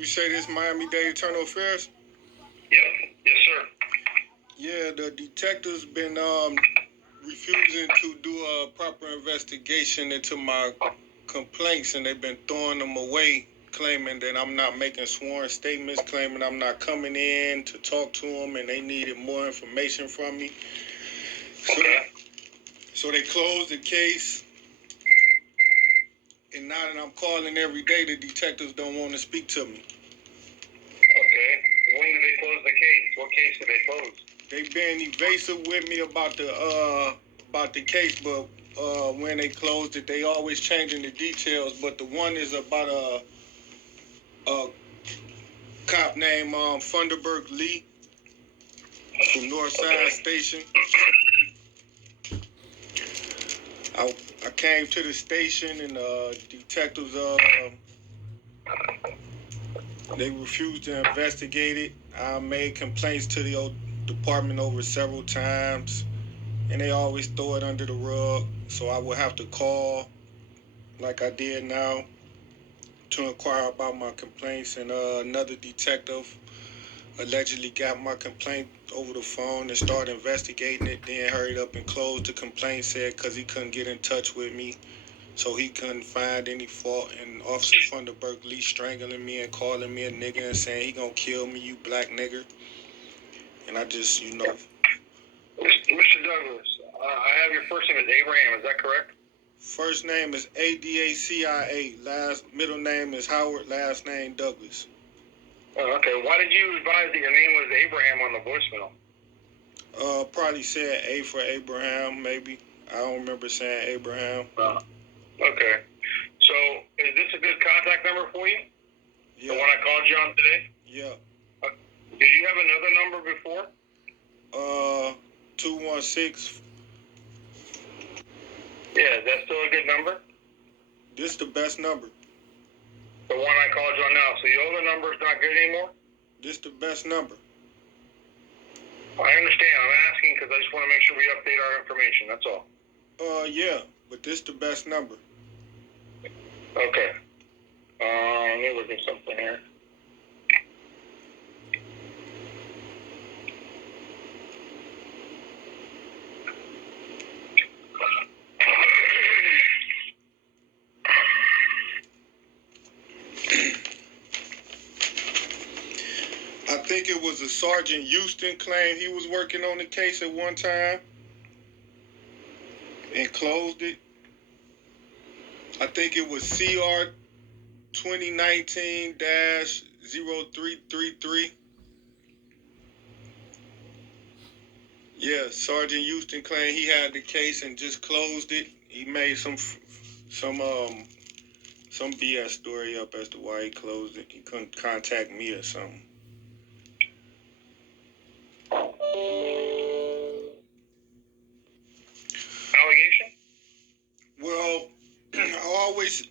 You say this Miami-Dade Internal Affairs? Yep. Yes, sir. Yeah, the detectives been refusing to do a proper investigation into my complaints, and they've been throwing them away, claiming that I'm not making sworn statements, claiming I'm not coming in to talk to them, and they needed more information from me. So they closed the case, and now that I'm calling every day, the detectives don't want to speak to me. Okay. When did they close the case? What case did they close? They've been evasive with me about the case, but when they closed it, they always changing the details. But the one is about a cop named Funderburg Lee from Northside Station. I came to the station, and detectives they refused to investigate it. I made complaints to the department over several times, and they always throw it under the rug. So I would have to call, like I did now, to inquire about my complaints. And another detective allegedly got my complaint over the phone and started investigating it, then hurried up and closed the complaint, said because he couldn't get in touch with me, so he couldn't find any fault. And Officer Funderburg Lee strangling me and calling me a nigger and saying he gonna kill me, you black nigger. And I just, Mr. Douglas, I have your first name as Abraham, is that correct? First name is A.D.A.CIA. Middle name is Howard. Last name Douglas. Oh, okay. Why did you advise that your name was Abraham on the voicemail? Probably said A for Abraham, maybe. I don't remember saying Abraham. Okay. So, is this a good contact number for you? Yeah. The one I called you on today? Yeah. Did you have another number before? 216. Yeah, is that still a good number? This the best number. The one I called you on now. So your other number's not good anymore? This the best number. I understand. I'm asking because I just want to make sure we update our information. That's all. Yeah, but this the best number. Okay. Let me look at something here. I think it was a Sergeant Houston claimed he was working on the case at one time and closed it. I think it was CR 2019-0333. Yeah, Sergeant Houston claimed he had the case and just closed it. He made some BS story up as to why he closed it. He couldn't contact me or something. Allegation? Well, I always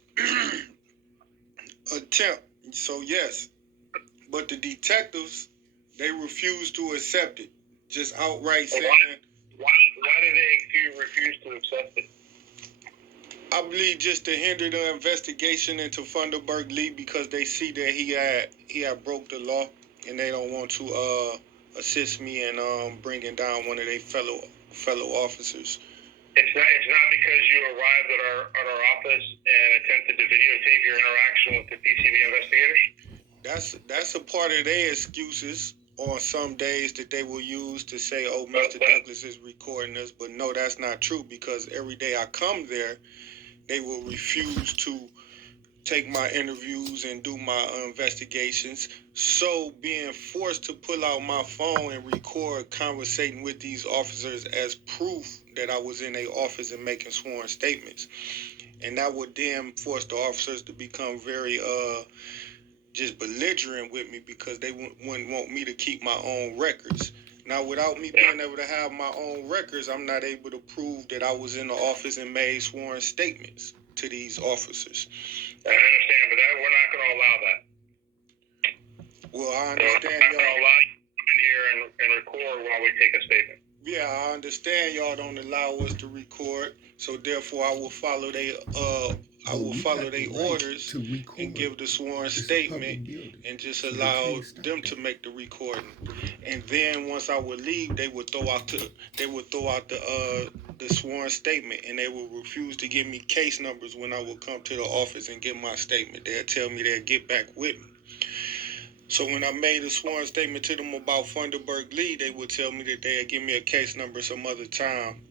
attempt. So yes, but the detectives, they refuse to accept it. Just outright saying. Why did they refuse to accept it? I believe just to hinder the investigation into Funderburg Lee because they see that he had broke the law, and they don't want to assist me in bringing down one of their fellow officers. It's not because you arrived at our office and attempted to videotape your interaction with the PCV investigators? That's a part of their excuses on some days that they will use to say, oh, Mr. Douglas is recording us. But no, that's not true, because every day I come there, they will refuse to take my interviews and do my investigations. So being forced to pull out my phone and record conversating with these officers as proof that I was in their office and making sworn statements. And that would then force the officers to become very just belligerent with me, because they wouldn't want me to keep my own records. Now, without me being able to have my own records, I'm not able to prove that I was in the office and made sworn statements to these officers. I understand, but we're not going to allow that. Well, I understand y'all. We're not going to allow you to come in here and record while we take a statement. Yeah, I understand y'all don't allow us to record, so therefore I will follow I will follow their orders and give the sworn statement and just allow them to make the recording. And then once I would leave, they would throw out the sworn statement, and they would refuse to give me case numbers when I would come to the office and get my statement. They'd tell me they'd get back with me. So when I made a sworn statement to them about Funderburg Lee, they would tell me that they'd give me a case number some other time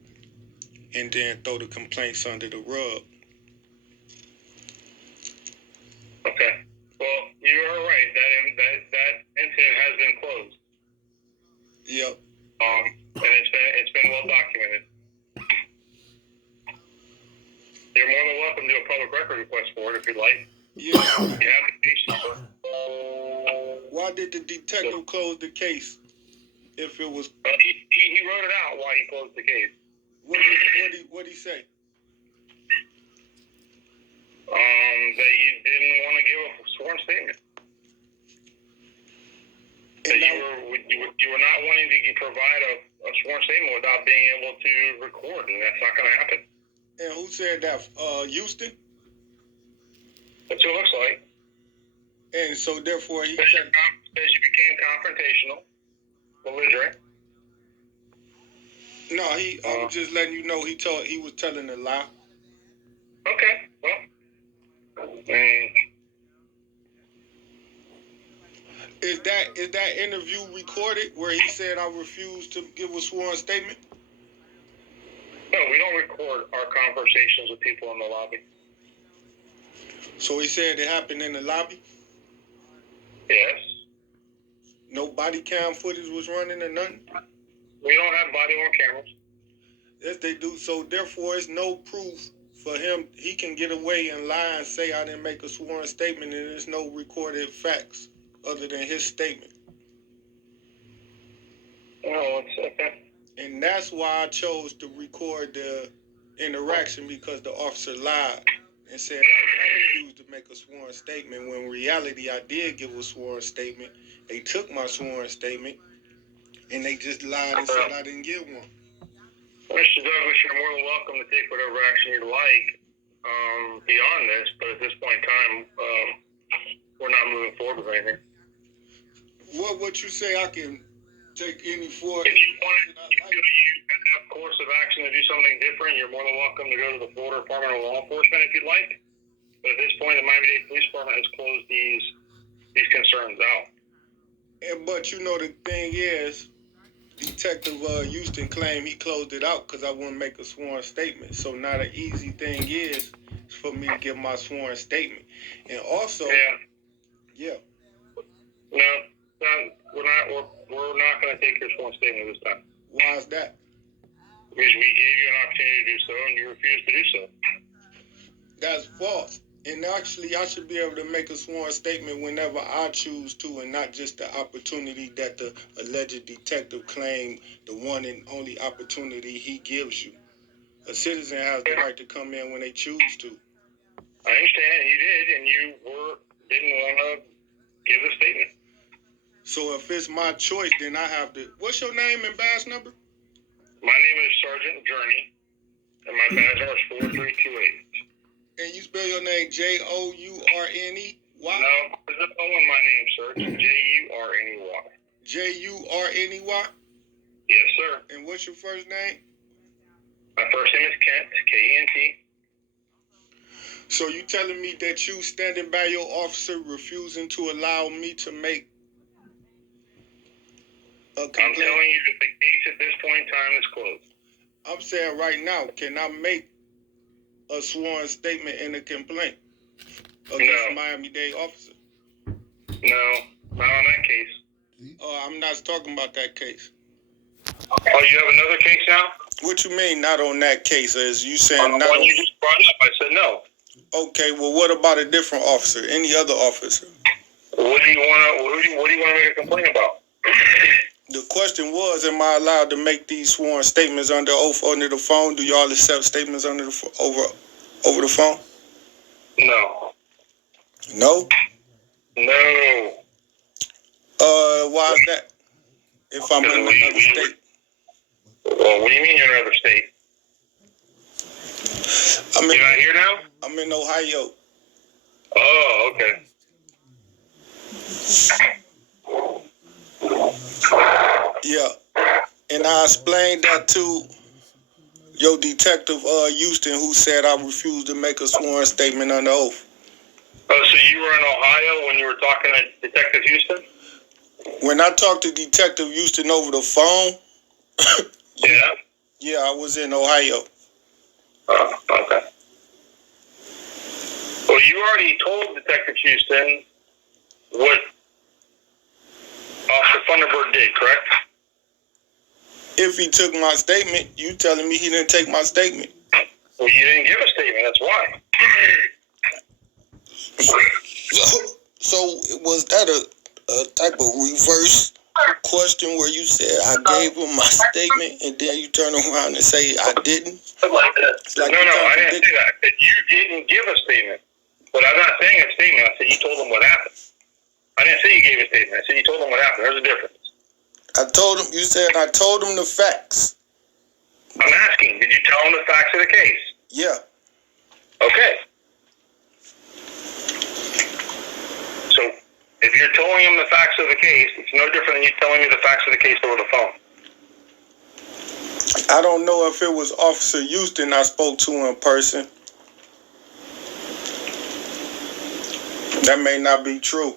and then throw the complaints under the rug. Okay. Well, you are right. That incident has been closed. Yep. And it's been well documented. You're more than welcome to do a public record request for it if you'd like. Yeah. You have the case number. Why did the detective close the case? If it was, he wrote it out why he closed the case. What he say? That you didn't want to give a sworn statement. That you were not wanting to provide a sworn statement without being able to record, and that's not going to happen. And who said that? Houston? That's what it looks like. And so therefore he says you became confrontational, belligerent. No, I was just letting you know he was telling a lie. Okay, well, Is that interview recorded where he said I refuse to give a sworn statement? No, we don't record our conversations with people in the lobby. So he said it happened in the lobby? Yes. No body cam footage was running or nothing? We don't have body-worn cameras. Yes, they do. So therefore, it's no proof for him. He can get away and lie and say I didn't make a sworn statement, and there's no recorded facts other than his statement. Oh, it's okay. And that's why I chose to record the interaction, because the officer lied and said I refused to make a sworn statement, when in reality I did give a sworn statement. They took my sworn statement and they just lied and said I didn't get one. Mr. Douglas, you're more than welcome to take whatever action you'd like beyond this, but at this point in time, we're not moving forward with anything. What you say I can take any forward? If you want to have a course of action to do something different, you're more than welcome to go to the Florida Department of Law Enforcement if you'd like. But at this point, the Miami-Dade Police Department has closed these concerns out. But you know, the thing is, Detective Houston claimed he closed it out because I wouldn't make a sworn statement. So now the easy thing is for me to give my sworn statement. And also, yeah. No, we're not going to take your sworn statement this time. Why is that? Because we gave you an opportunity to do so, and you refused to do so. That's false. And actually, I should be able to make a sworn statement whenever I choose to, and not just the opportunity that the alleged detective claimed, the one and only opportunity he gives you. A citizen has the right to come in when they choose to. I understand, you did, and you didn't want to give the statement. So if it's my choice, then I have to... What's your name and badge number? My name is Sergeant Journey, and my badge number is 4328. And you spell your name Journey? No, there's no O in my name, sir. It's Jurney. Jurney? Yes, sir. And what's your first name? My first name is Kent, Kent. So you telling me that you standing by your officer refusing to allow me to make a complaint? I'm telling you that the case at this point in time is closed. I'm saying right now, can I make a sworn statement in a complaint against a Miami-Dade officer? No, not on that case. I'm not talking about that case. Oh, you have another case now? What you mean, not on that case? As you saying on the not one on... you just brought up, I said no. Okay, well, what about a different officer? Any other officer? What do you want to make a complaint about? The question was, am I allowed to make these sworn statements under oath under the phone? Do y'all accept statements under the over the phone? No. No? No. Why is that? If I'm in another state. Well, what do you mean you're in another state? I mean, you're not here now? I'm in Ohio. Oh, okay. Yeah. And I explained that to your detective, Houston, who said I refused to make a sworn statement under oath. Oh, so you were in Ohio when you were talking to Detective Houston? When I talked to Detective Houston over the phone, Yeah. yeah, I was in Ohio. Oh, okay. Well, you already told Detective Houston what Officer Thunderbird did, correct? If he took my statement, you telling me he didn't take my statement. Well, you didn't give a statement, that's why. So was that a type of reverse question where you said I gave him my statement and then you turn around and say I didn't? Like no, I didn't say that. I said you didn't give a statement. But I'm not saying a statement. I said you told them what happened. I didn't say you gave a statement. I said you told them what happened. There's a difference. I told him, you said I told him the facts. I'm asking, did you tell them the facts of the case? Yeah. Okay. So if you're telling him the facts of the case, it's no different than you telling me the facts of the case over the phone. I don't know if it was Officer Houston I spoke to in person. That may not be true.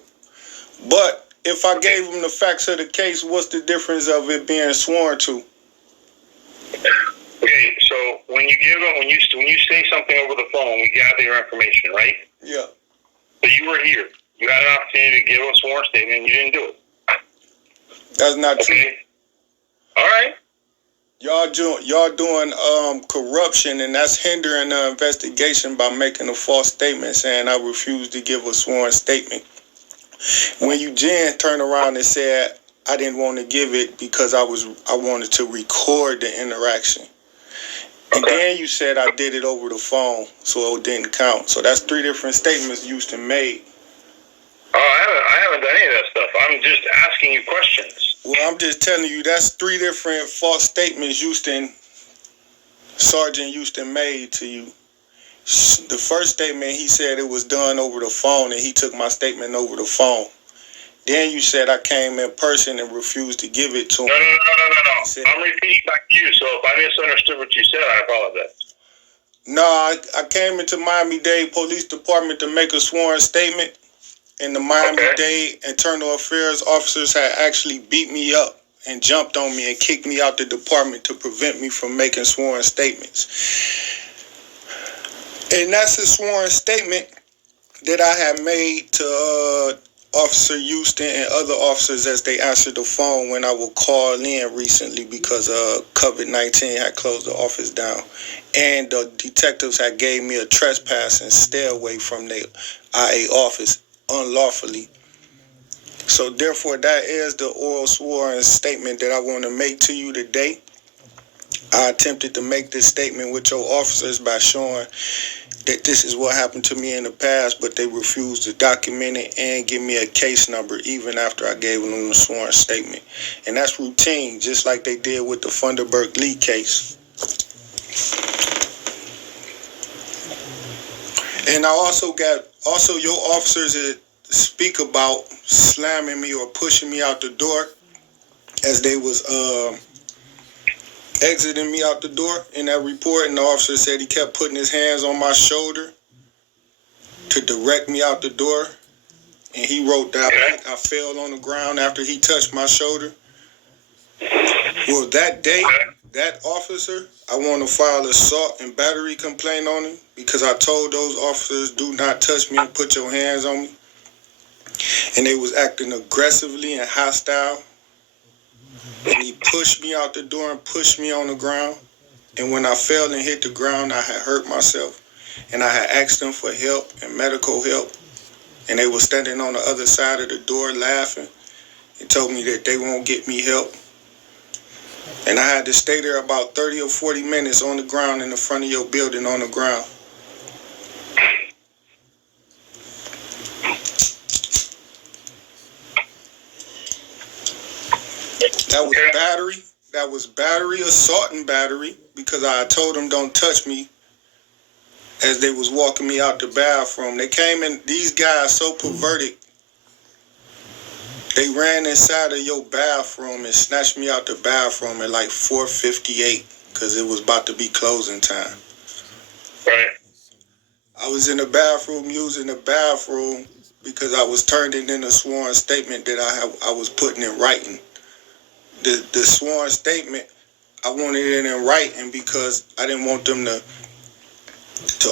But if I gave him the facts of the case, what's the difference of it being sworn to? Okay, so when you give them, when you say something over the phone, we gather your information, right? Yeah. So you were here. You had an opportunity to give a sworn statement, and you didn't do it. That's not true. Okay. All right. Y'all doing corruption, and that's hindering the investigation by making a false statement saying I refuse to give a sworn statement. When you turned around and said I didn't want to give it because I wanted to record the interaction. And then you said I did it over the phone, so it didn't count. So that's 3 different statements Houston made. Oh, I haven't done any of that stuff. I'm just asking you questions. Well, I'm just telling you that's 3 different false statements Sergeant Houston made to you. The first statement, he said it was done over the phone, and he took my statement over the phone. Then you said I came in person and refused to give it to him. No. I'm repeating back to you, so if I misunderstood what you said, I apologize. No, I came into Miami-Dade Police Department to make a sworn statement, and the Miami-Dade Internal Affairs officers had actually beat me up and jumped on me and kicked me out the department to prevent me from making sworn statements. And that's a sworn statement that I had made to Officer Houston and other officers as they answered the phone when I would call in recently because COVID-19 had closed the office down. And the detectives had gave me a trespass and stay away from the IA office unlawfully. So therefore, that is the oral sworn statement that I want to make to you today. I attempted to make this statement with your officers by showing that this is what happened to me in the past, but they refused to document it and give me a case number even after I gave them the sworn statement. And that's routine, just like they did with the Thunderbird Lee case. And I also your officers that speak about slamming me or pushing me out the door as they was exiting me out the door in that report, and the officer said he kept putting his hands on my shoulder to direct me out the door, and he wrote that I fell on the ground after he touched my shoulder. Well, that day, that officer, I want to file assault and battery complaint on him because I told those officers, do not touch me and put your hands on me. And they was acting aggressively and hostile. And he pushed me out the door and pushed me on the ground. And when I fell and hit the ground, I had hurt myself. And I had asked them for help and medical help. And they were standing on the other side of the door laughing and told me that they won't get me help. And I had to stay there about 30 or 40 minutes on the ground in the front of your building on the ground. That was battery. That was battery, assault and battery, because I told them don't touch me as they was walking me out the bathroom. They came in, these guys so perverted, they ran inside of your bathroom and snatched me out the bathroom at like 4:58 because it was about to be closing time. Right. I was in the bathroom using the bathroom because I was turning in a sworn statement that I was putting in writing. The sworn statement, I wanted it in writing because I didn't want them to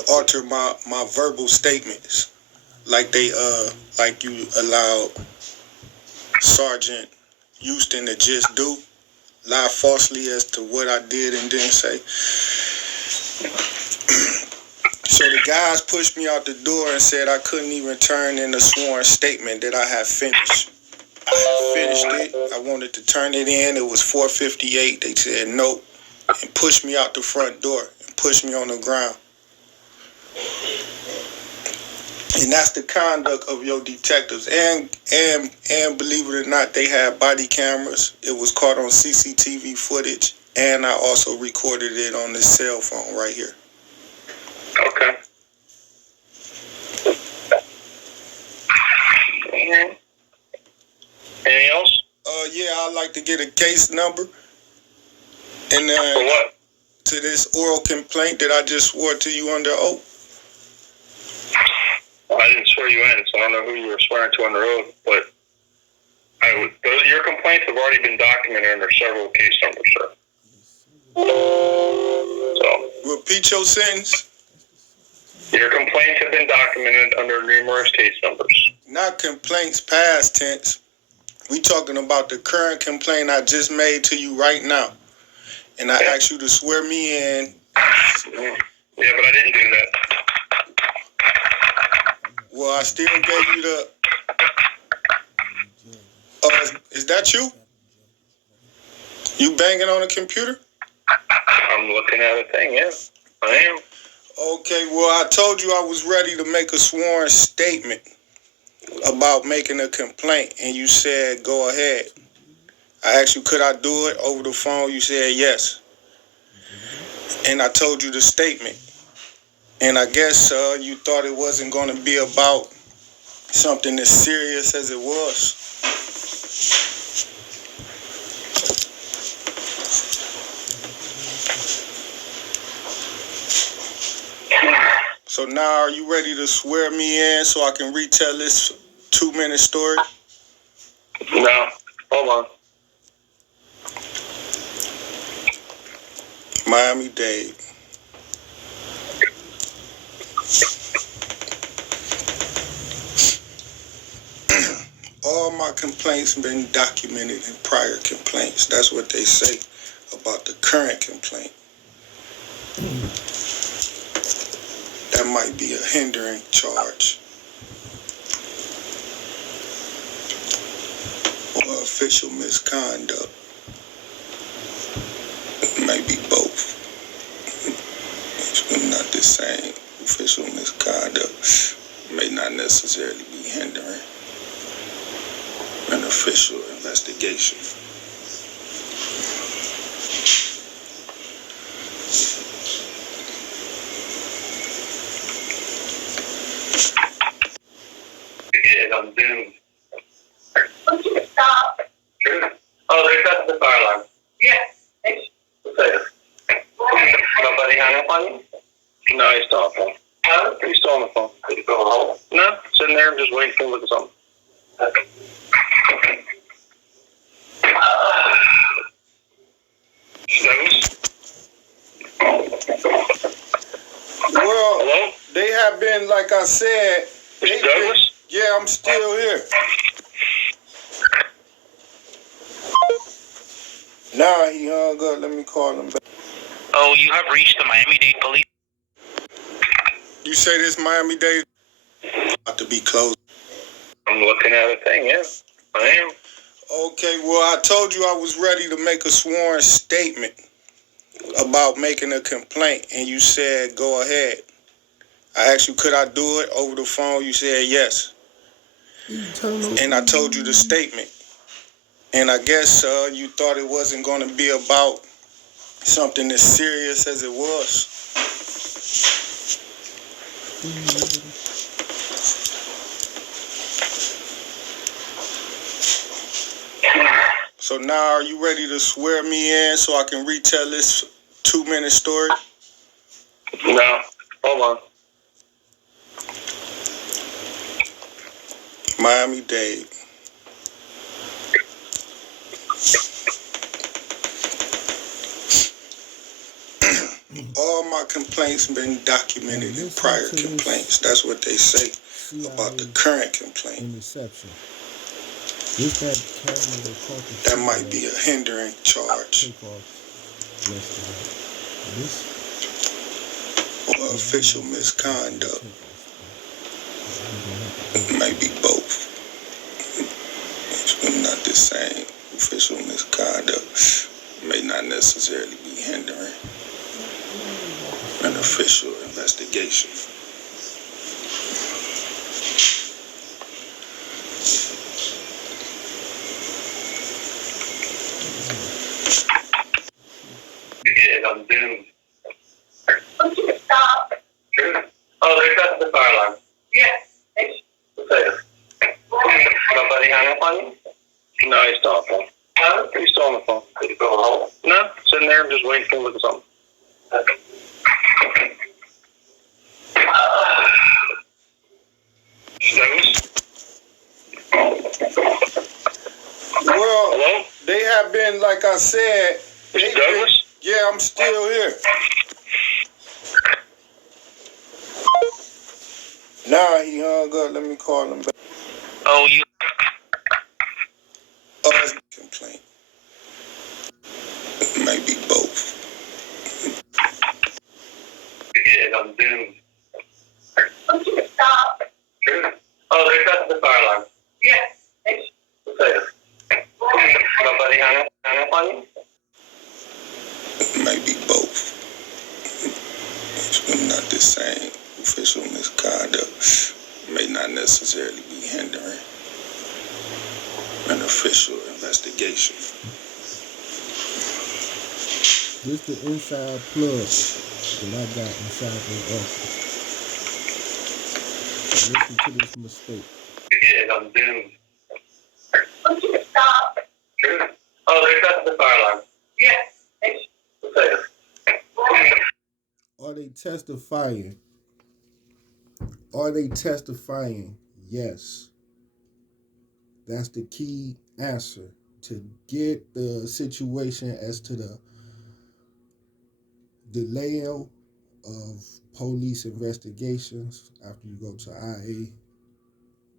alter my verbal statements like like you allowed Sergeant Houston to just do, lie falsely as to what I did and didn't say. So the guys pushed me out the door and said I couldn't even turn in the sworn statement that I had finished. I had finished it. I wanted to turn it in. It was 4:58. They said no and pushed me out the front door and pushed me on the ground. And that's the conduct of your detectives. And believe it or not, they had body cameras. It was caught on CCTV footage. And I also recorded it on this cell phone right here. Okay. Anything else? Yeah, I'd like to get a case number. And For what? to this oral complaint that I just swore to you under oath. Well, I didn't swear you in, so I don't know who you were swearing to under oath, but your complaints have already been documented under several case numbers, sir. So, Repeat your sentence. your complaints have been documented under numerous case numbers. Not complaints past tense. We talking about the current complaint I just made to you right now. And I asked you to swear me in. Yeah, but I didn't do that. Well, I still gave you the... is that you? You banging on a computer? I'm looking at a thing, yeah. I am. Okay, well, I told you I was ready to make a sworn statement about making a complaint, and you said, go ahead. I asked you, could I do it over the phone? You said yes. And I told you the statement. And I guess you thought it wasn't going to be about something as serious as it was. So now are you ready to swear me in so I can retell this 2-minute story? No. Hold on. Miami-Dade. All my complaints have been documented in prior complaints. That's what they say about the current complaint. That might be a hindering charge. Or official misconduct. It might be both. It's not the same. Official misconduct may not necessarily be hindering an official investigation. On Zoom. Stop. Sure. Oh, there's that the fire alarm. Yeah. What's that? Nobody hung up on you? No, he's still on the phone. Huh? He's still on the phone. Did you go home? No, sitting there just waiting for him to look at something. Okay. Well, hello? They have been, like I said, yeah, I'm still here. Nah, he hung up. Let me call him back. Oh, you have reached the Miami-Dade police. You say this Miami-Dade about to be closed? I'm looking at a thing, yeah. I am. Okay, well, I told you I was ready to make a sworn statement about making a complaint, and you said, go ahead. I asked you, could I do it over the phone? You said yes. And I told you the statement. And I guess you thought it wasn't going to be about something as serious as it was. So now are you ready to swear me in so I can retell this 2-minute story? No. Hold on. Miami-Dade. All my complaints have been documented in prior complaints. That's what they say about the current complaint. That might be a hindering charge or official misconduct. It might be both. It's not the same. Official misconduct may not necessarily be hindering an official investigation. I'm doomed. Stop. Oh, there's that the fire alarm. Yeah. There. Nobody hung up on you? No, he's still on the phone. Huh? He's still on the phone. Did you go home? No, sitting there just waiting for him to look at something. Well, hello? They have been, like I said, Mr. Douglas? yeah, I'm still here. Nah, he hung up. Let me call him back. Oh, you. Complaint. It might be both. Yeah, I'm doomed. Stop. Oh, there's that the fire alarm. Yeah. There. Nobody hung up on you? It might be both. It's not the same. Official misconduct may not necessarily be hindering an official investigation. This the inside plug that I got inside the office. Listen to this mistake. Yeah, I'm doomed. Stop. Oh, there's that the fire alarm. Yeah. There. Are they testifying? Are they testifying? Yes. That's the key answer to get the situation as to the delay of police investigations. After you go to IA,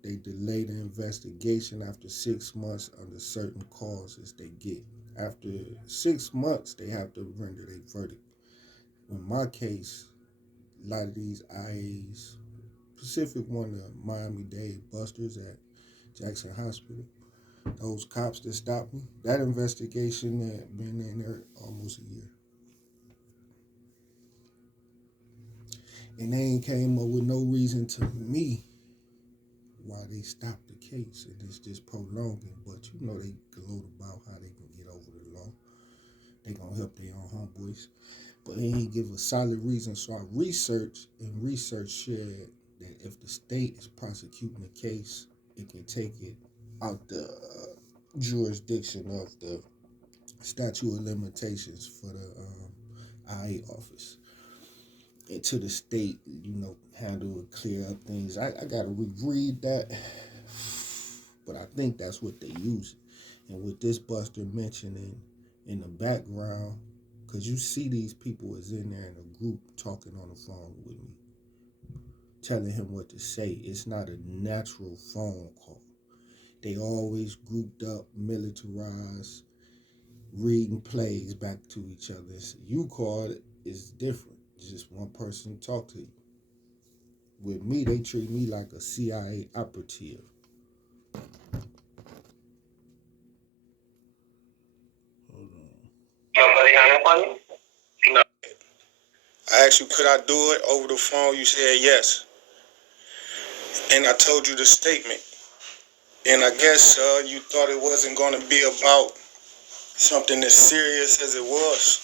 they delay the investigation after 6 months under certain causes they get. After 6 months, they have to render their verdict. In my case, a lot of these IAs, specific one, the Miami-Dade busters at Jackson Hospital, those cops that stopped me, that investigation had been in there almost a year. And they ain't came up with no reason to me why they stopped the case. And it's just prolonging. But you know they gloat about how they can get over the law. They gonna help their own homeboys. But they ain't give a solid reason. So I researched, and research shared that if the state is prosecuting the case, it can take it out the jurisdiction of the statute of limitations for the IA office. And to the state, handle and clear up things. I gotta reread that, but I think that's what they use. And with this buster mentioning in the background, because you see these people is in there in a group talking on the phone with me, telling him what to say. It's not a natural phone call. They always grouped up, militarized, reading plays back to each other. You call it, it's different. It's just one person talk to you. With me, they treat me like a CIA operative. Hold on. Nobody hung up on you? No. I asked you, could I do it over the phone? You said yes. And I told you the statement. And I guess you thought it wasn't going to be about something as serious as it was.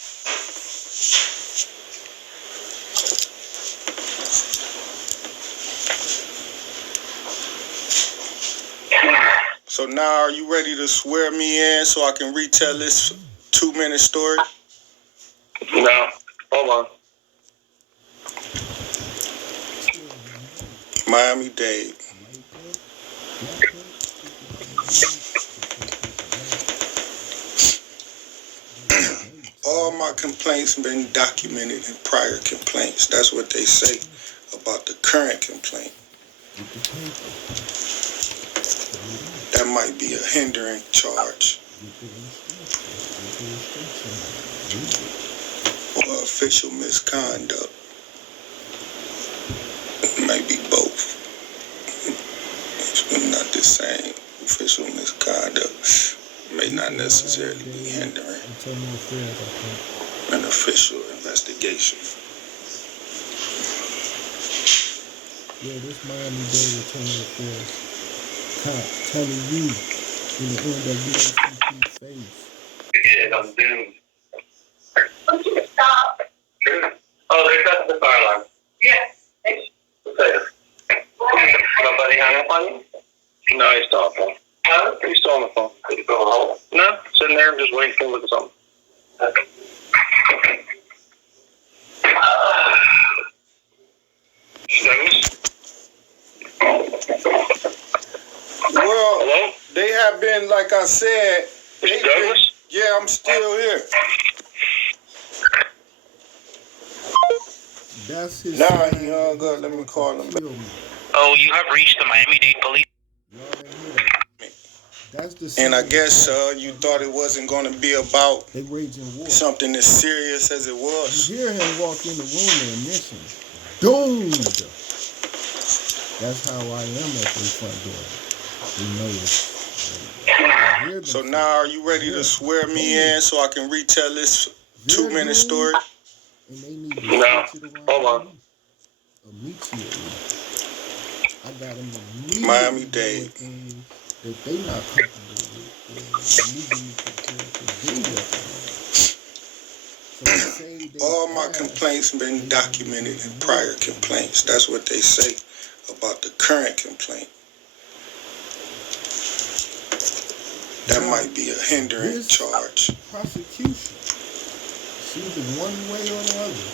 So now are you ready to swear me in so I can retell this 2-minute story? No. Hold on. Miami-Dade. All my complaints been documented in prior complaints. That's what they say about the current complaint. That might be a hindering charge or official misconduct. It might be both. It's not the same. Official misconduct may not necessarily be hindering an official investigation. Yeah, this Miami-Dade Internal Affairs cop telling you in the NAACP face. Yeah, I'm doomed. Stop. Oh, there's that's the fire alarm. Yeah. Later. Nobody hung up on you? No, he's still on the phone. Huh? He's still on the phone. Did you go home? No, sitting there just waiting for him to look at something. Well, hello? they have been, like I said, Mr. Douglas? yeah, I'm still here. That's his Nah, sign he hung that up. Let me call him back. kill me. Oh, you have reached the Miami-Dade police. Y'all didn't hear that. That's the And I sign guess that you thought it wasn't going to be about they raging war. something as serious as it was. You hear him walk in the room and mission. Doomed. That's how I am at the front door. You know it. So now are you ready to swear me in so I can retell this 2-minute story? And they need to No. switch it around Hold on. immediately. I got them immediately Miami-Dade. doing things that they not comfortable with. Legally prepared to do with them. So say they All my ask, complaints been documented in prior complaints. That's what they say about the current complaint. That might be a hindering charge prosecution. It's either one way or the other.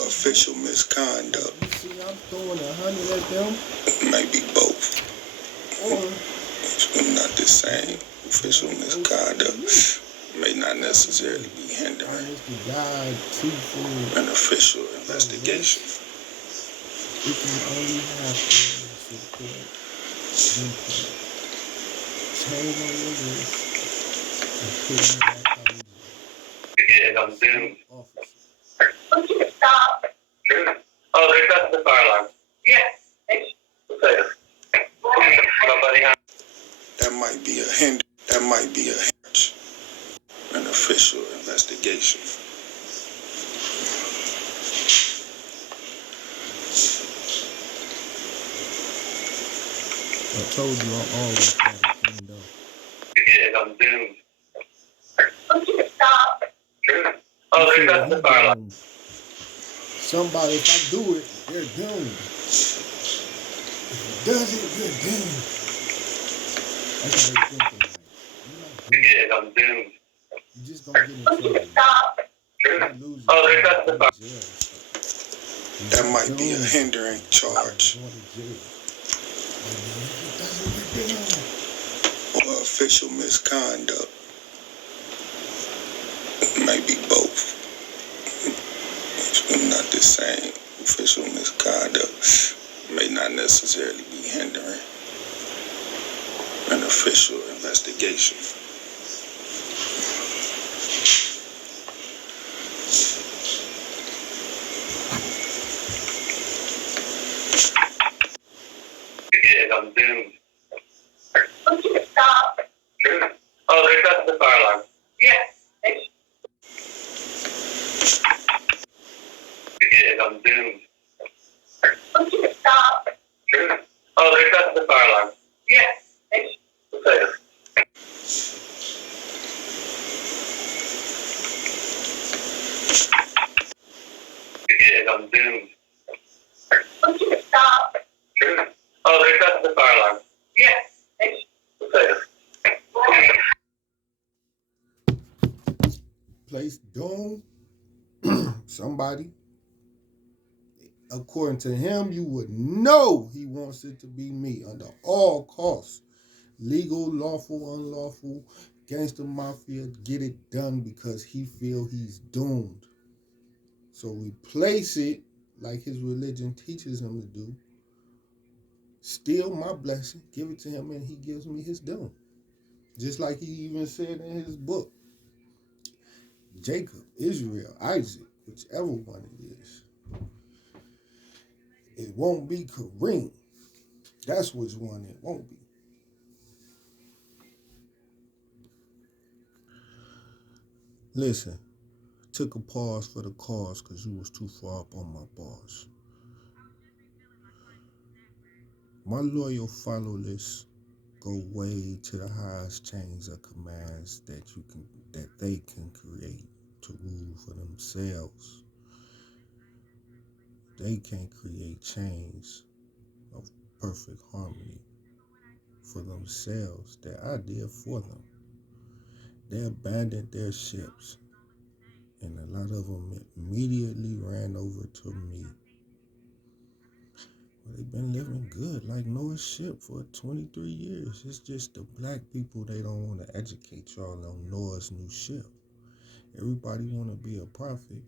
or official misconduct. You see, I'm throwing 100 at them. It might be both. Or It's not the same. Official misconduct may not necessarily be hindering the guy truthful. an official investigation. It can only happen to support input. Chain on your wrist and put in back how they do. Yeah, I'm doomed. Officer. Stop. Oh, there's that's the fire alarm. Yeah. Later. Nobody hung. That might be a hindrance, an official investigation. I told you I'm always trying to clean up. Yeah, I'm doomed. Stop. Oh, there's that's the fire alarm. Somebody, if I do it, they're doomed. If he does it, you're doomed. That's how they thinking. Like, you're not doomed. Yeah, I'm doomed. You just gonna get in trouble. Stop. Oh, there's that's the fire alarm. That might be a hindering charge or official misconduct. It might be both. It's not the same. Official misconduct may not necessarily be hindering an official investigation. Yeah, I'm doomed. Stop. Oh, there's that's the fire alarm. Yeah. Yeah, I'm doomed. Stop. Oh, there's that's the fire alarm. Yeah. Later. Yeah, I'm doomed. Stop. Oh, there's that's the fire alarm. Yeah. Later. place doom, somebody, according to him, you would know he wants it to be me under all costs. Legal, lawful, unlawful, gangster mafia, get it done because he feel he's doomed. So replace it like his religion teaches him to do. Steal my blessing, give it to him, and he gives me his doom. Just like he even said in his book, Jacob, Israel, Isaac, whichever one it is. It won't be Kareem. That's which one it won't be. Listen, took a pause for the cause because you was too far up on my bars. My loyal follow list go way to the highest chains of commands that they can create to rule for themselves. They can create chains of perfect harmony for themselves that I did for them. They abandoned their ships, and a lot of them immediately ran over to me. Well, they've been living good like Noah's ship for 23 years. It's just the black people, they don't want to educate y'all on Noah's new ship. Everybody want to be a prophet.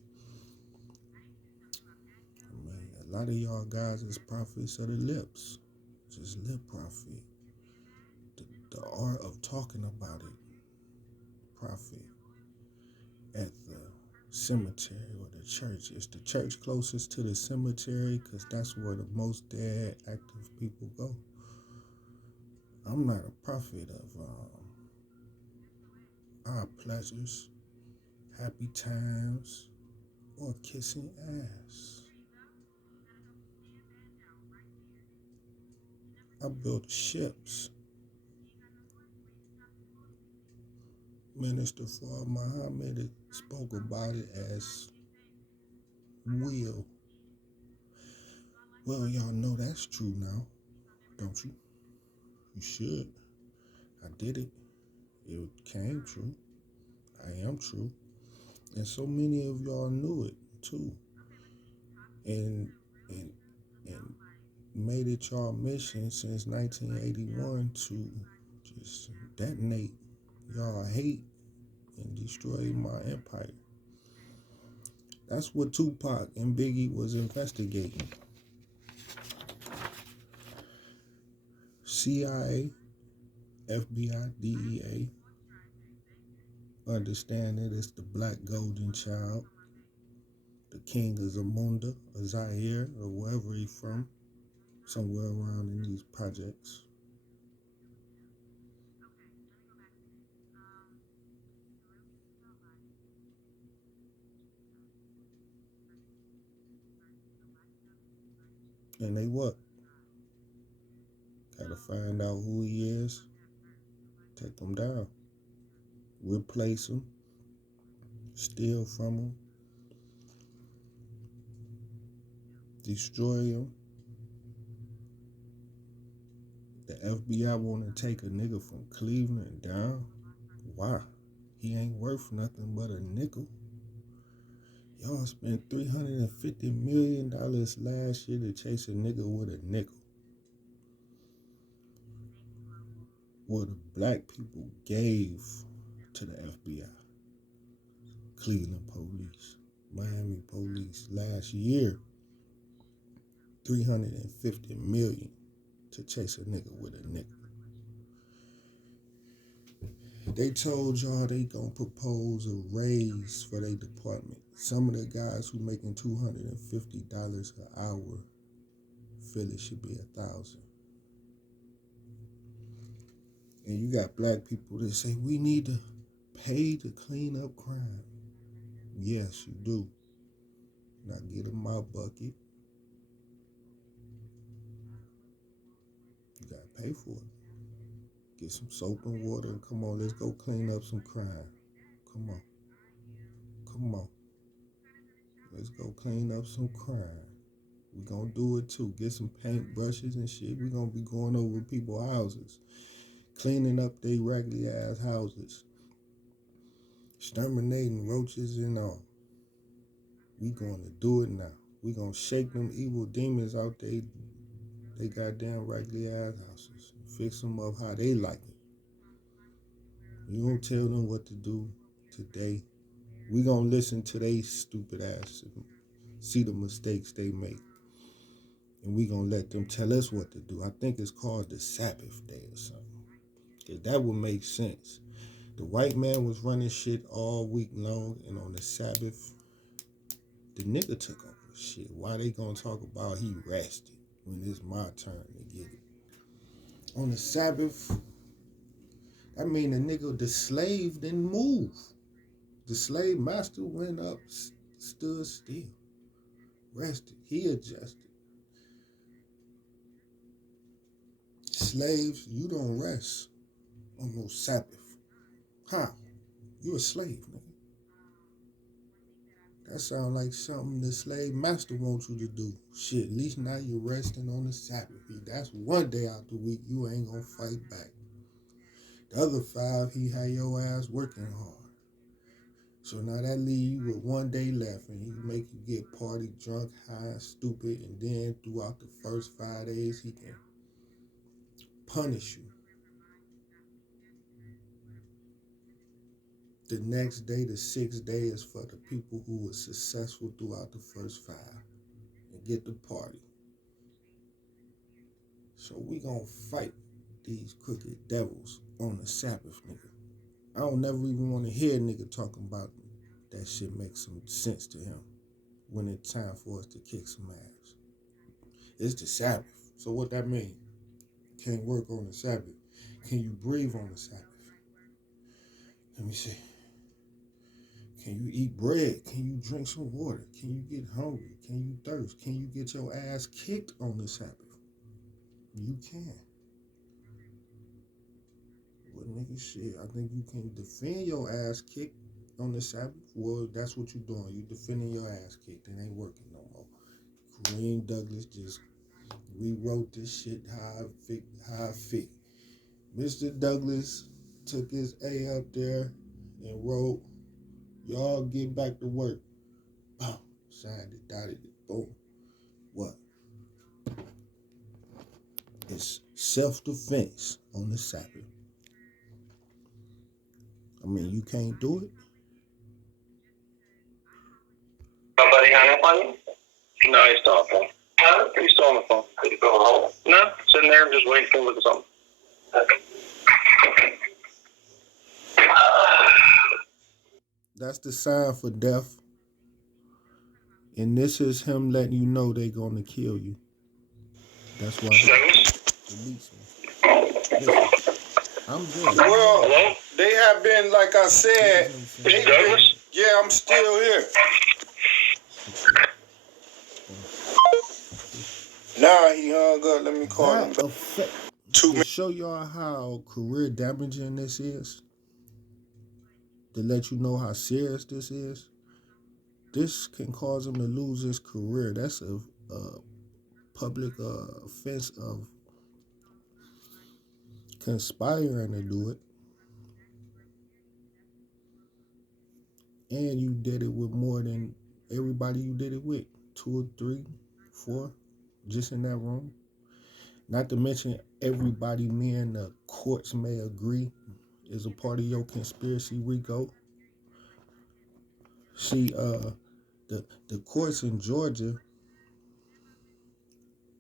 I mean, a lot of y'all guys is prophets of the lips. Just lip prophet. The art of talking about it. Prophet. At the cemetery or the church. Is the church closest to the cemetery? Because that's where the most dead active people go. I'm not a prophet of our pleasures, happy times, or kissing ass. I built ships. Minister Fuad Muhammad spoke about it as will. Well, y'all know that's true now, don't you? You should. I did it. It came true. I am true. And so many of y'all knew it too. And made it y'all mission since 1981 to just detonate y'all hate and destroy my empire. That's what Tupac and Biggie was investigating. CIA, FBI, DEA, understand that it's the black golden child, the king of Zamunda, or Zaire, or wherever he's from, somewhere around in these projects. And they what? Gotta find out who he is, take him down, replace him, steal from him, destroy him. The FBI want to take a nigga from Cleveland down. Why? He ain't worth nothing but a nickel. Y'all spent $350 million last year to chase a nigga with a nickel. What the black people gave to the FBI. Cleveland police, Miami police last year, $350 million to chase a nigga with a nickel. They told y'all they gonna propose a raise for their department. Some of the guys who making $250 an hour feel it should be $1,000. And you got black people that say we need to pay to clean up crime. Yes, you do. Now get a mop bucket. You gotta pay for it. Get some soap and water and come on, let's go clean up some crime. Come on. Come on. Let's go clean up some crime. We gonna do it too. Get some paint brushes and shit. We gonna be going over people's houses. Cleaning up they raggedy ass houses. exterminating roaches and all. We going to do it now. We going to shake them evil demons out they goddamn raggedy ass houses. Fix them up how they like it. You don't tell them what to do today. We going to listen to they stupid ass and see the mistakes they make. And we going to let them tell us what to do. I think it's called the Sabbath day or something. Because that would make sense. The white man was running shit all week long, and on the Sabbath, the nigga took over shit. Why they gonna talk about he rested when it's my turn to get it? On the Sabbath, I mean the slave didn't move. The slave master went up, stood still, rested. He adjusted. Slaves, you don't rest on no Sabbath. How? You a slave, nigga. That sounds like something the slave master wants you to do. Shit, at least now you're resting on the Sabbath. That's one day out the week you ain't gonna fight back. The other 5, he had your ass working hard. So now that leave you with 1 day left, and he make you get party drunk, high, stupid, and then throughout the first 5 days, he can punish you. The next day, the 6th day, is for the people who were successful throughout the first 5 and get the party. So we gonna fight these crooked devils on the Sabbath, nigga. I don't never even want to hear a nigga talking about that shit makes some sense to him when it's time for us to kick some ass. It's the Sabbath. So what that mean? Can't work on the Sabbath. Can you breathe on the Sabbath? Let me see. Can you eat bread? Can you drink some water? Can you get hungry? Can you thirst? Can you get your ass kicked on the Sabbath? You can. But nigga, shit, I think you can defend your ass kicked on the Sabbath. Well, that's what you doing. You defending your ass kicked. It ain't working no more. Kareem Douglas just rewrote this shit how I fit. Mr. Douglas took his A up there and wrote, y'all get back to work. Boom. Signed it, dotted it, boom. What? It's self-defense on the Sabbath. I mean, you can't do it. Somebody hang up on you? No, he's still on the phone. Huh? He's still on the phone. Did he go home? No, sitting there just waiting to look at something. That's the sign for death. And this is him letting you know they're going to kill you. That's why he released me. Listen, I'm there. Well, hello? they have been, like I said, Mr. Douglas? yeah, I'm still here. Nah, he hung up. Let me call him back. To show y'all how career damaging this is, to let you know how serious this is, this can cause him to lose his career. That's a public offense of conspiring to do it. And you did it with more than everybody you did it with. 2 or 3, 4, just in that room. Not to mention everybody me and the courts may agree is a part of your conspiracy, Rico. See, the courts in Georgia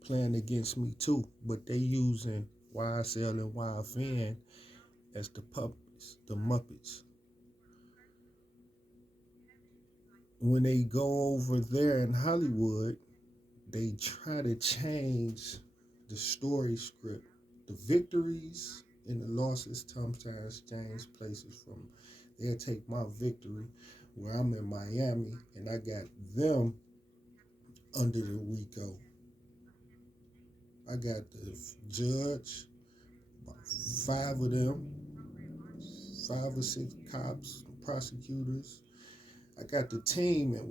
playing against me too, but they using YSL and YFN as the puppets, the Muppets. When they go over there in Hollywood, they try to change the story script. The victories and the losses sometimes change places from. They'll take my victory where I'm in Miami and I got them under the RICO. I got the judge, about 5 of them, 5 or 6 cops, prosecutors. I got the team in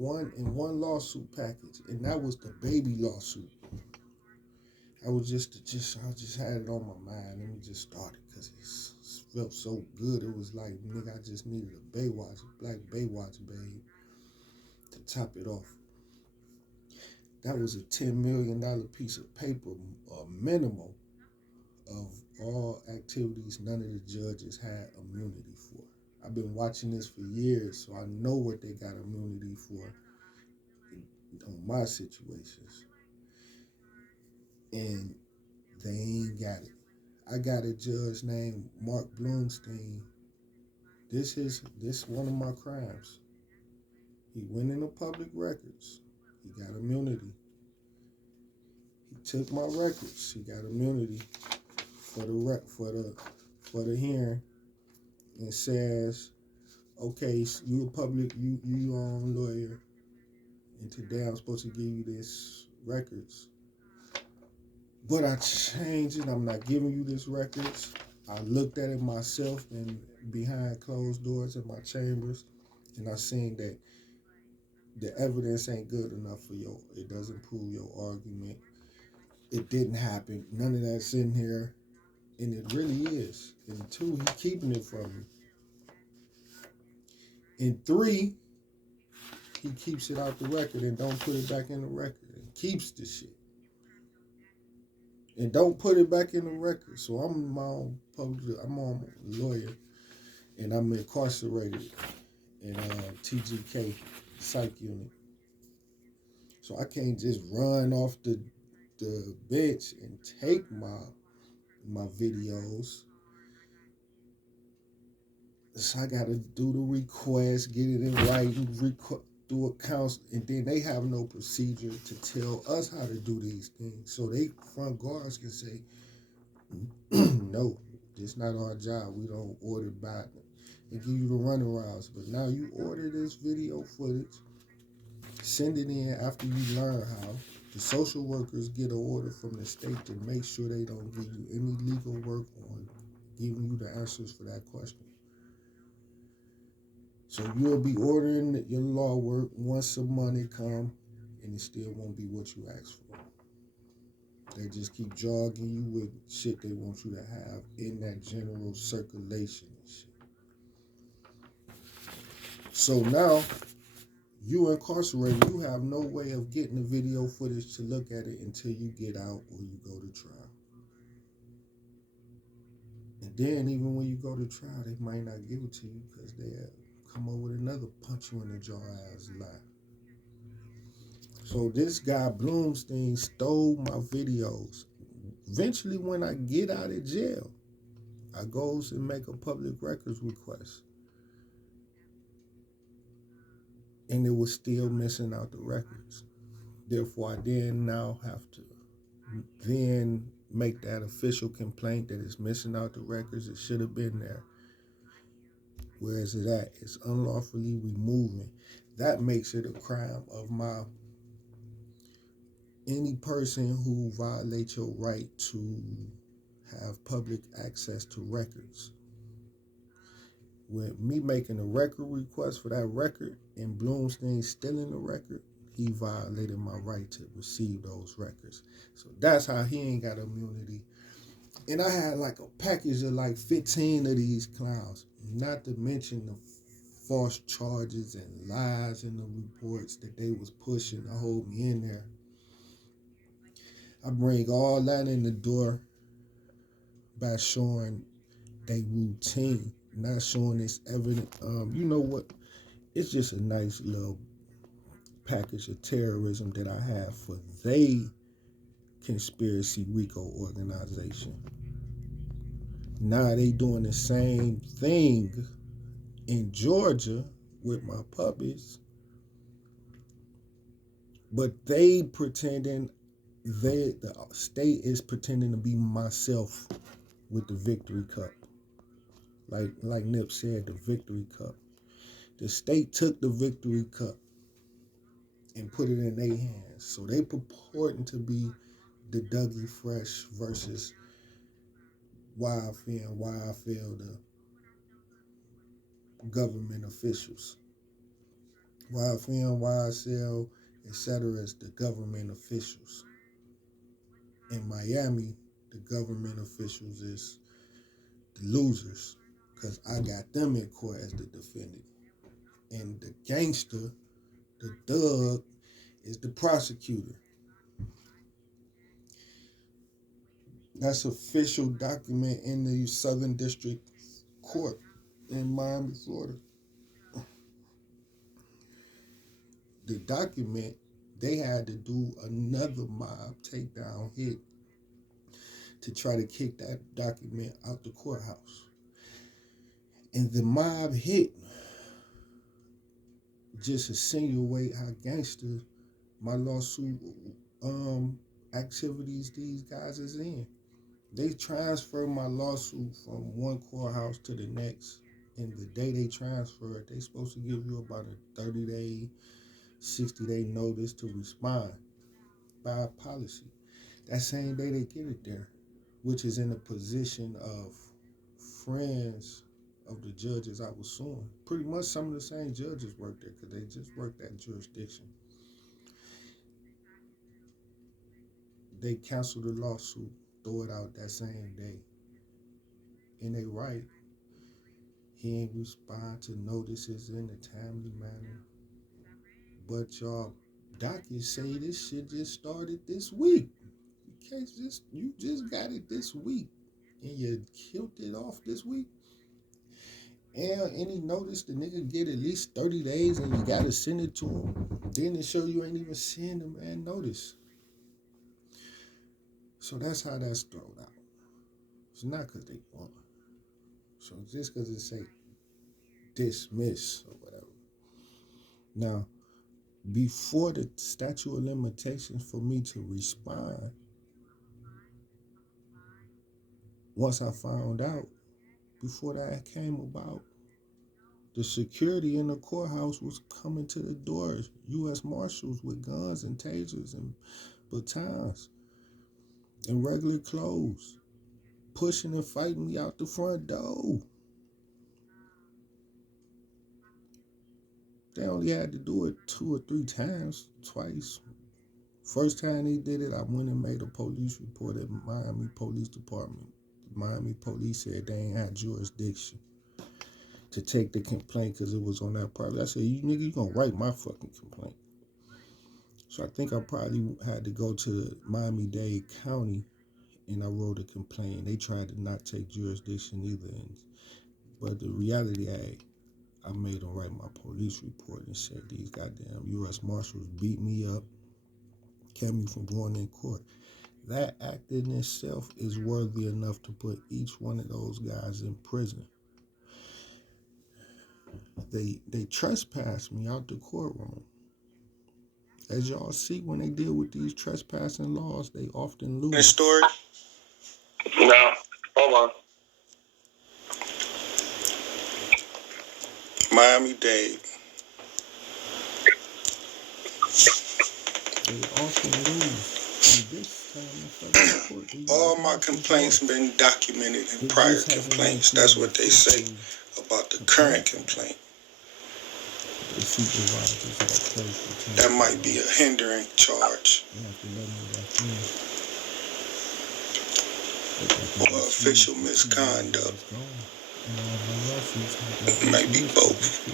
one lawsuit package, and that was the baby lawsuit. I just had it on my mind. Let me just start it because it's felt so good. It was like, nigga, I just needed a Baywatch, a black Baywatch babe to top it off. That was a $10 million piece of paper, minimum of all activities none of the judges had immunity for. I've been watching this for years, so I know what they got immunity for on my situations. And they ain't got it. I got a judge named Mark Bloomstein. This one of my crimes. He went into public records. He got immunity. He took my records. He got immunity for the hearing, and says, okay, you a public you lawyer, and today I'm supposed to give you this records, but I changed it. I'm not giving you this records. I looked at it myself and behind closed doors in my chambers, and I seen that the evidence ain't good enough for it doesn't prove your argument. It didn't happen. None of that's in here. And it really is. And 2, he keeping it from me. And 3, he keeps it out the record and don't put it back in the record. And keeps the shit. And don't put it back in the record. So I'm I'm on lawyer, and I'm incarcerated in TGK psych unit. So I can't just run off the bench and take my videos. So I gotta do the request, get it in writing, do a counsel, and then they have no procedure to tell us how to do these things. So they front guards can say, no, this not our job. We don't order by and give you the runarounds. But now you order this video footage, send it in after you learn how. The social workers get an order from the state to make sure they don't give you any legal work on giving you the answers for that question. So you'll be ordering your law work once the money come, and it still won't be what you asked for. They just keep jogging you with shit they want you to have in that general circulation and shit. So now, you incarcerated, you have no way of getting the video footage to look at it until you get out or you go to trial. And then even when you go to trial, they might not give it to you because they'll come up with another punch you in the jaw ass lie. So this guy Bloomstein stole my videos. Eventually, when I get out of jail, I goes and make a public records request. And it was still missing out the records. Therefore, I then now have to then make that official complaint that it's missing out the records. It should have been there. Where is it at? It's unlawfully removing. That makes it a crime of any person who violates your right to have public access to records. With me making a record request for that record and Bloomstein stealing the record, he violated my right to receive those records. So that's how he ain't got immunity. And I had like a package of like 15 of these clowns, not to mention the false charges and lies in the reports that they was pushing to hold me in there. I bring all that in the door by showing they routine, not showing this evidence. You know what? It's just a nice little package of terrorism that I have for they conspiracy RICO organization. Now they doing the same thing in Georgia with my puppies, but they pretending the state is pretending to be myself with the victory cup. Like Nip said, the victory cup. The state took the victory cup and put it in their hands. So they purporting to be the Dougie Fresh versus YFL, the government officials. YFL, YSL, etc. is the government officials. In Miami, the government officials is the losers, because I got them in court as the defendant. And the gangster, the thug, is the prosecutor. That's official document in the Southern District Court in Miami, Florida. The document, they had to do another mob takedown hit to try to kick that document out the courthouse. And the mob hit just insinuate how gangster my lawsuit activities these guys is in. They transferred my lawsuit from one courthouse to the next. And the day they transfer it, they supposed to give you about a 30-day, 60-day notice to respond by policy. That same day they get it there, which is in the position of friends of the judges I was suing. Pretty much some of the same judges work there because they just work that jurisdiction. They cancel the lawsuit, throw it out that same day. And they write, he ain't respond to notices in a timely manner. But y'all docket say this shit just started this week. You just got it this week. And you killed it off this week. And any notice the nigga get at least 30 days and you gotta send it to him. Then it show you ain't even send the man notice. So that's how that's thrown out. It's not because they won. So just because it say dismiss or whatever. Now, before the statute of limitations for me to respond, once I found out, before that came about, the security in the courthouse was coming to the doors. U.S. Marshals with guns and tasers and batons and regular clothes, pushing and fighting me out the front door. They only had to do it 2 or 3 times, twice. First time they did it, I went and made a police report at Miami Police Department. Miami Police said they ain't had jurisdiction to take the complaint because it was on that property. I said, you nigga, you gonna write my fucking complaint. So I think I probably had to go to Miami-Dade County and I wrote a complaint. They tried to not take jurisdiction either. But the reality, I made them write my police report and said these goddamn U.S. Marshals beat me up, kept me from going in court. That act in itself is worthy enough to put each one of those guys in prison. They trespassed me out the courtroom. As y'all see, when they deal with these trespassing laws, they often lose. Story? No. Hold on. Miami-Dade. They often lose. And this time in federal court, All my complaints have been documented in prior complaints. That's what they say about the current complaint. That might be a hindering charge. Or official misconduct. It might be both.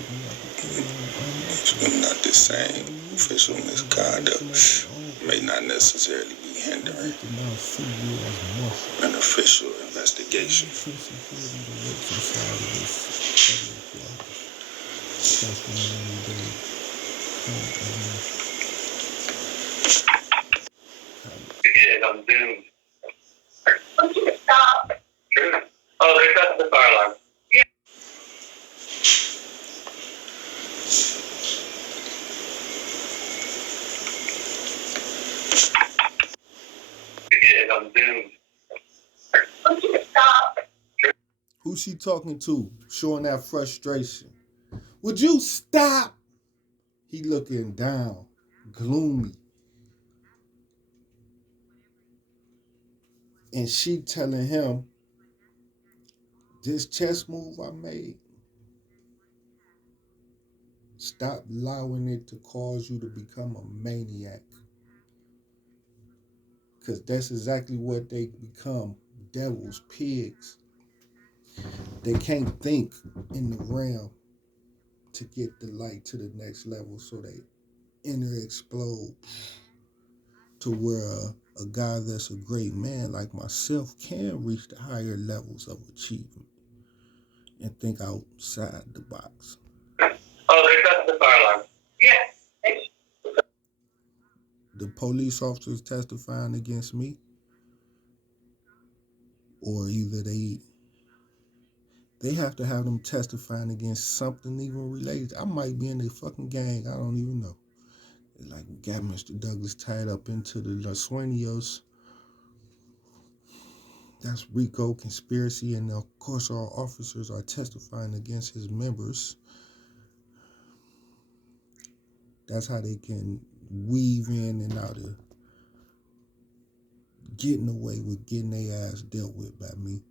It's not the same. Official misconduct may not necessarily be hindering an official investigation. Yeah, I'm doomed. Stop. Oh, there's not the fire alarm. Yeah, I'm doomed. Stop. Who's she talking to? Showing that frustration. Would you stop? He looking down, gloomy. And she telling him, this chess move I made, stop allowing it to cause you to become a maniac. Because that's exactly what they become, devils, pigs. They can't think in the realm to get the light to the next level, so they inner explode to where a guy that's a great man like myself can reach the higher levels of achievement and think outside the box. Oh, there's not the fire alarm. Yeah. The police officers testifying against me, or either they have to have them testifying against something even related. I might be in a fucking gang, I don't even know. Like, we got Mr. Douglas tied up into the Los Sueños. That's RICO conspiracy, and of course our officers are testifying against his members. That's how they can weave in and out of getting away with getting their ass dealt with by me.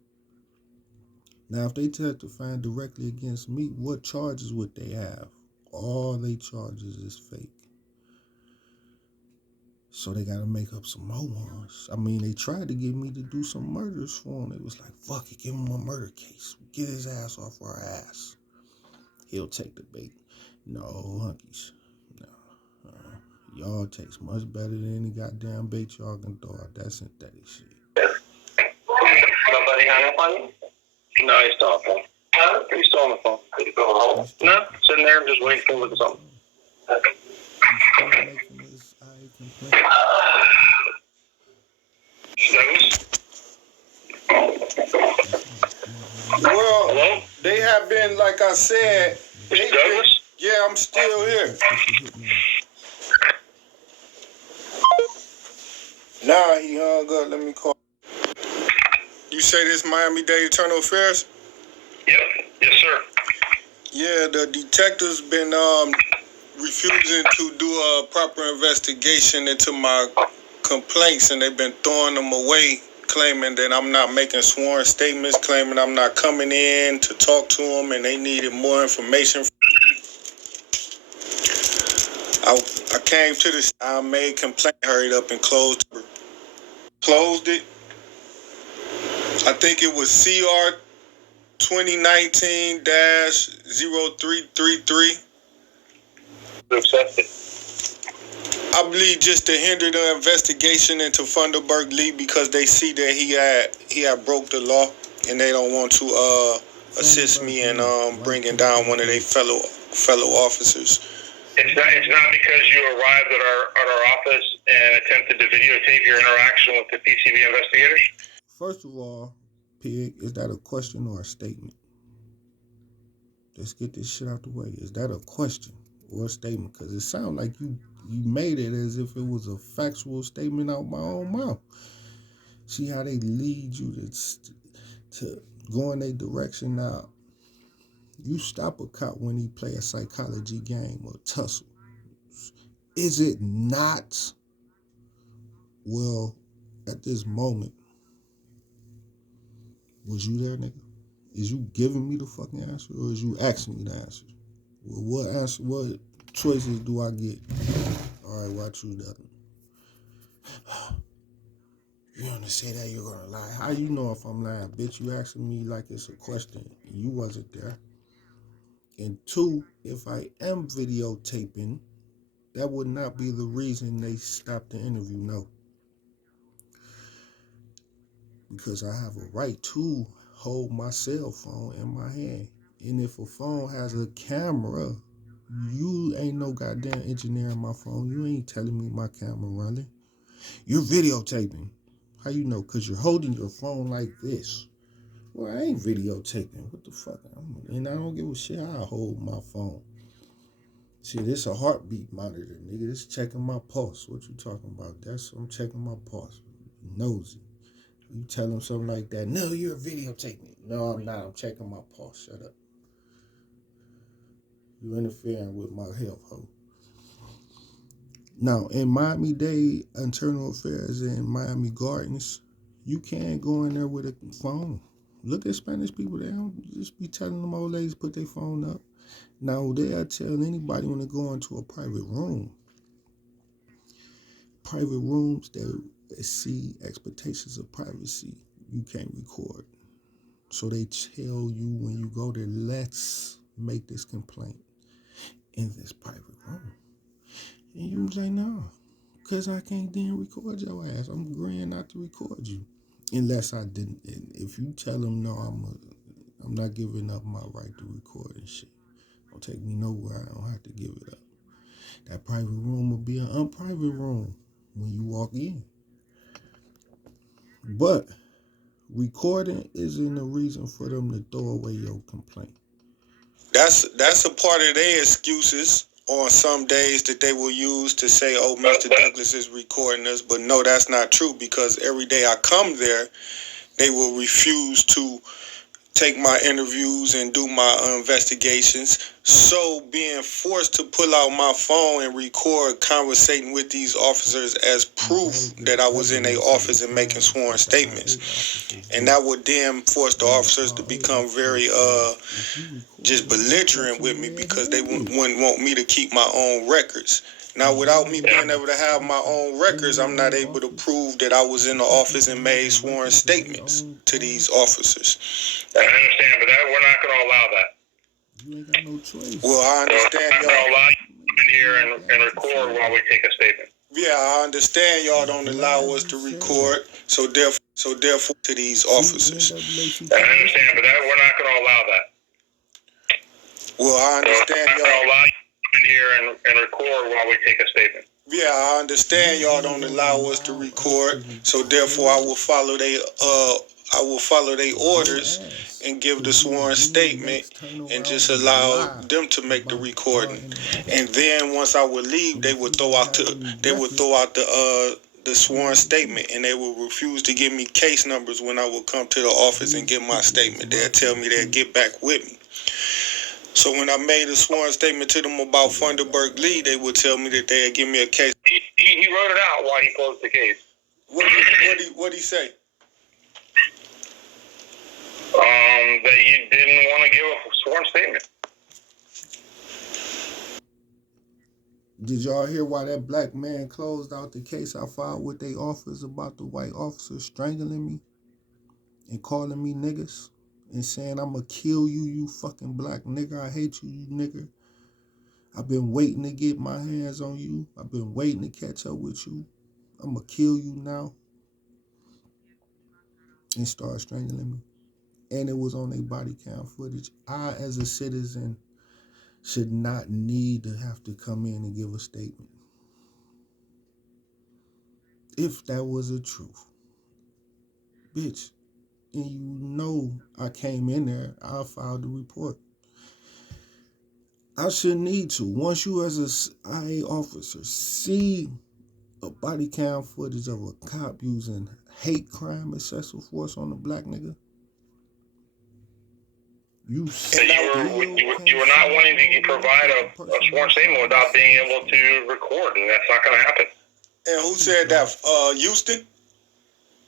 Now, if they testifying directly against me, what charges would they have? All they charges is fake. So they gotta make up some more ones. I mean, they tried to get me to do some murders for him. They was like, fuck it, give him a murder case. Get his ass off our ass. He'll take the bait. No, hunkies. No. Y'all takes much better than any goddamn bait y'all can throw out. That synthetic shit. Nobody hung up on you? No, he's still on the phone. Huh? He's still on the phone. Did he go home? No, sitting there just waiting for him with something. He's still making his eye complaint. Well, Hello? they have been, like I said, Mr. Douglas? yeah, I'm still here. Nah, he hung up. Let me call. You say this Miami-Dade Internal Affairs? Yep. Yes, sir. Yeah, the detectives been refusing to do a proper investigation into my complaints, and they've been throwing them away, claiming that I'm not making sworn statements, claiming I'm not coming in to talk to them, and they needed more information. I came to this. I made complaint, hurried up and closed it. I think it was CR 2019-0333. Accepted. I believe just to hinder the investigation into Funderburg Lee, because they see that he had broke the law, and they don't want to assist me in bringing down one of their fellow officers. It's not because you arrived at our office and attempted to videotape your interaction with the PCB investigators? First of all, Pig, is that a question or a statement? Let's get this shit out the way. Is that a question or a statement? Because it sounds like you made it as if it was a factual statement out my own mouth. See how they lead you to go in their direction now. You stop a cop when he play a psychology game or tussle. Is it not? Well, at this moment, was you there, nigga? Is you giving me the fucking answer, or is you asking me the answer? Well, what choices do I get? All right, why choose that one? You're gonna say that you're gonna lie. How you know if I'm lying? Bitch, you asking me like it's a question. You wasn't there. And two, if I am videotaping, that would not be the reason they stopped the interview, no. Because I have a right to hold my cell phone in my hand. And if a phone has a camera, you ain't no goddamn engineer in my phone. You ain't telling me my camera running. You're videotaping. How you know? Because you're holding your phone like this. Well, I ain't videotaping. What the fuck? And I don't give a shit how I hold my phone. Shit, it's a heartbeat monitor, nigga. It's checking my pulse. What you talking about? I'm checking my pulse. Nosy. You tell him something like that. No, you're videotaping. No, I'm not. I'm checking my pulse. Shut up. You interfering with my health, ho. Now, in Miami-Dade Internal Affairs in Miami Gardens, you can't go in there with a phone. Look at Spanish people. They don't just be telling them old ladies put their phone up. Now, they'll tell anybody when they go into a private room. Private rooms that exceed expectations of privacy, you can't record. So they tell you when you go there, let's make this complaint in this private room. And you was like, no, because I can't then record your ass. I'm agreeing not to record you. Unless I didn't. And if you tell them, no, I'm not giving up my right to record and shit. Don't take me nowhere. I don't have to give it up. That private room will be an unprivate room when you walk in. But recording isn't a reason for them to throw away your complaint. That's a part of their excuses on some days that they will use to say, oh, Mr. Douglas is recording us. But no, that's not true, because every day I come there, they will refuse to take my interviews and do my investigations. So being forced to pull out my phone and record conversating with these officers as proof that I was in their office and making sworn statements. And that would then force the officers to become very just belligerent with me, because they wouldn't want me to keep my own records. Now, without me being able to have my own records, I'm not able to prove that I was in the office and made sworn statements to these officers. I understand, but we're not going to allow that. You ain't got no choice. Well, I understand y'all. We're not going to allow you to come in here and record while we take a statement. Yeah, I understand y'all don't allow us to record, so therefore to these officers. I understand, but we're not going to allow that. Well, I understand y'all. We're not going to allow you to come in here and record while we take a statement. Yeah, I understand y'all don't allow us to record, so therefore I will follow their orders and give the sworn statement and just allow them to make the recording. And then once I would leave, they would throw out the sworn statement, and they would refuse to give me case numbers when I would come to the office and give my statement. They'll tell me they'll get back with me. So when I made a sworn statement to them about Funderburg Lee, they would tell me that they'd give me a case. He wrote it out while he closed the case. What'd he say? That you didn't want to give a sworn statement. Did y'all hear why that black man closed out the case I filed with their office about the white officer strangling me and calling me niggas and saying, I'ma kill you, you fucking black nigger. I hate you, you nigger. I've been waiting to get my hands on you. I've been waiting to catch up with you. I'ma kill you now. And start strangling me. And it was on their body cam footage. I, as a citizen, should not need to have to come in and give a statement. If that was the truth. Bitch, and you know I came in there, I filed the report. I shouldn't need to. Once you as a IA officer see a body cam footage of a cop using hate crime, excessive force on a black nigga, you were not wanting to provide a sworn statement without being able to record, and that's not going to happen. And who said that? Houston?